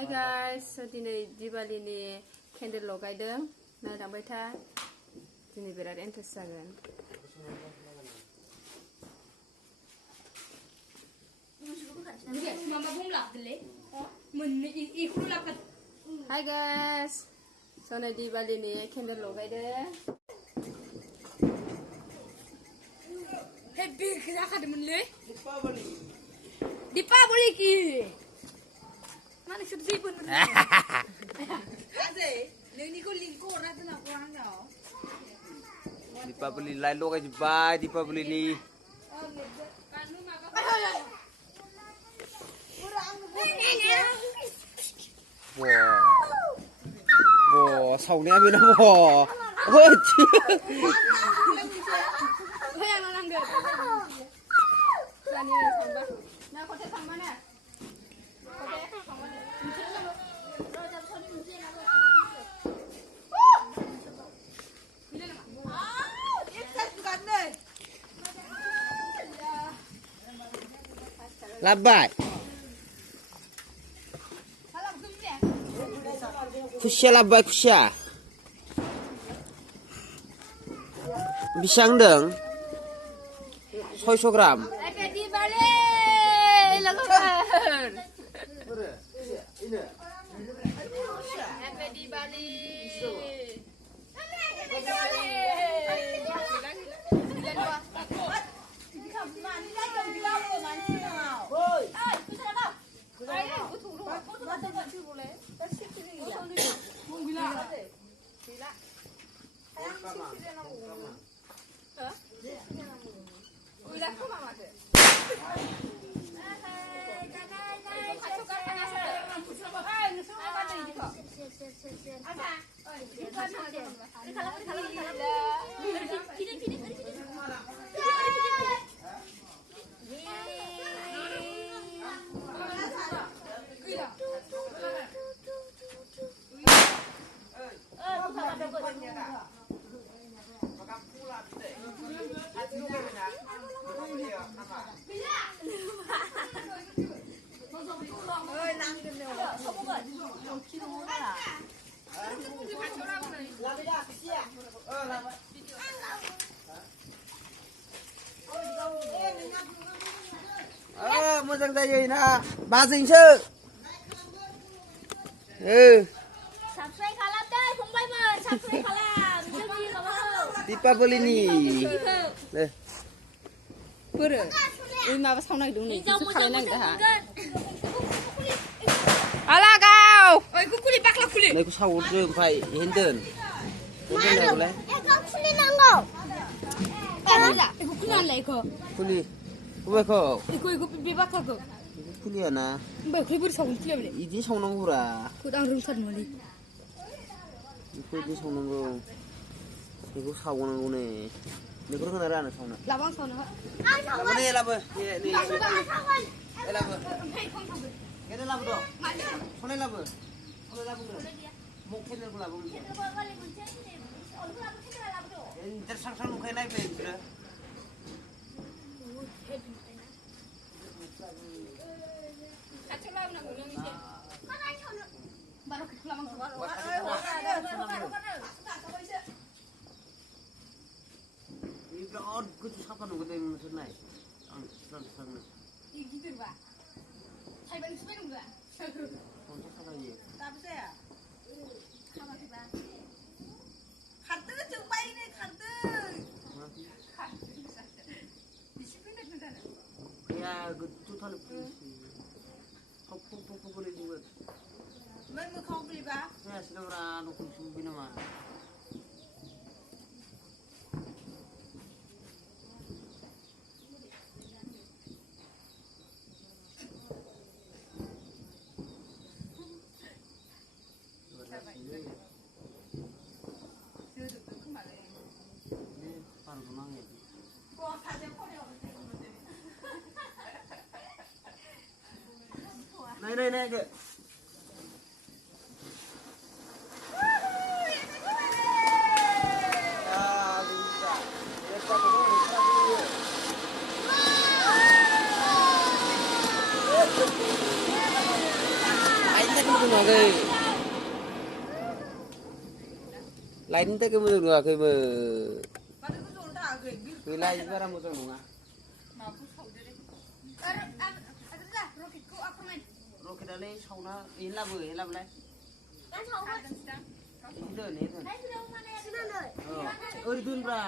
Hi guys, so दिनै दिवालीनि केन्डेल लगायदों नायलांबाय था दिनै बिराद इन्टारेस्ट जागोन Hi guys, so नै दिवालीनि केन्डेल लगायदों Happy जाखादोंमोनलै दीपावली की माने सबसेबो आजै नोंनिखौ लिंक हरना दोननांगौ आंनाव Dipabeli laydw guys, bye Dipabeli ni. Wow, saunya mana wow? Oh, Labai. Kusya labai kusya. Bisang deng. 600 gram. Happy birthday logokan Happy Diwali Mo장 tayo na. Basing sir. Subscribe kalam đây, không bay mà subscribe kalam, chưa gì cả bao. Dipabeli ni. 보르 이 마바 사우나기 동네 계속 가려는데 하 알아가오 Ôi, culi bakla culi. Này có sau rừng phải hiện đơn. Hiện đơn này có lấy. culi nang ngô. Iku culi an lai ko. Kuli. 왜 거? Iku bibak ko. 쿨이야 나. Mbak kuli buri saun culi bele. 이제 성능 후라. Ku dang rung san mali. 이거 이제 성능 거. 이거 사고는 거네. 내 그런 건 알아 안 사오나. Labang saun ha. 라브네 라브. 예, 네. 예, 라브. 걔들 라브도. 손에 라브. 손에 라브 그래. 목 캐는 거 라브. 인터 상상 목 해나 배 그래. 이거 그 사파는 거 되는 무슨 나이? 상. Ih gitu ba. Hai bang sepeda enggak? 혼자 사가지. Tapsaya. Sama ba. Kartu jeung baine kartu. Disiplin dengan 야, 그 토탈 퍽퍽퍽 거리는 거. Mang mo kau beli ba? 야, 시나브라 놓고 준비나 마. 바로 도망해. này kìa. Anh नुवाखै लायनो थाखाय मोजां नुवाखैबो गैला बारा मोजां नङा रकेटआलाय सावना एन लाबोलाय ओरै दोनब्रा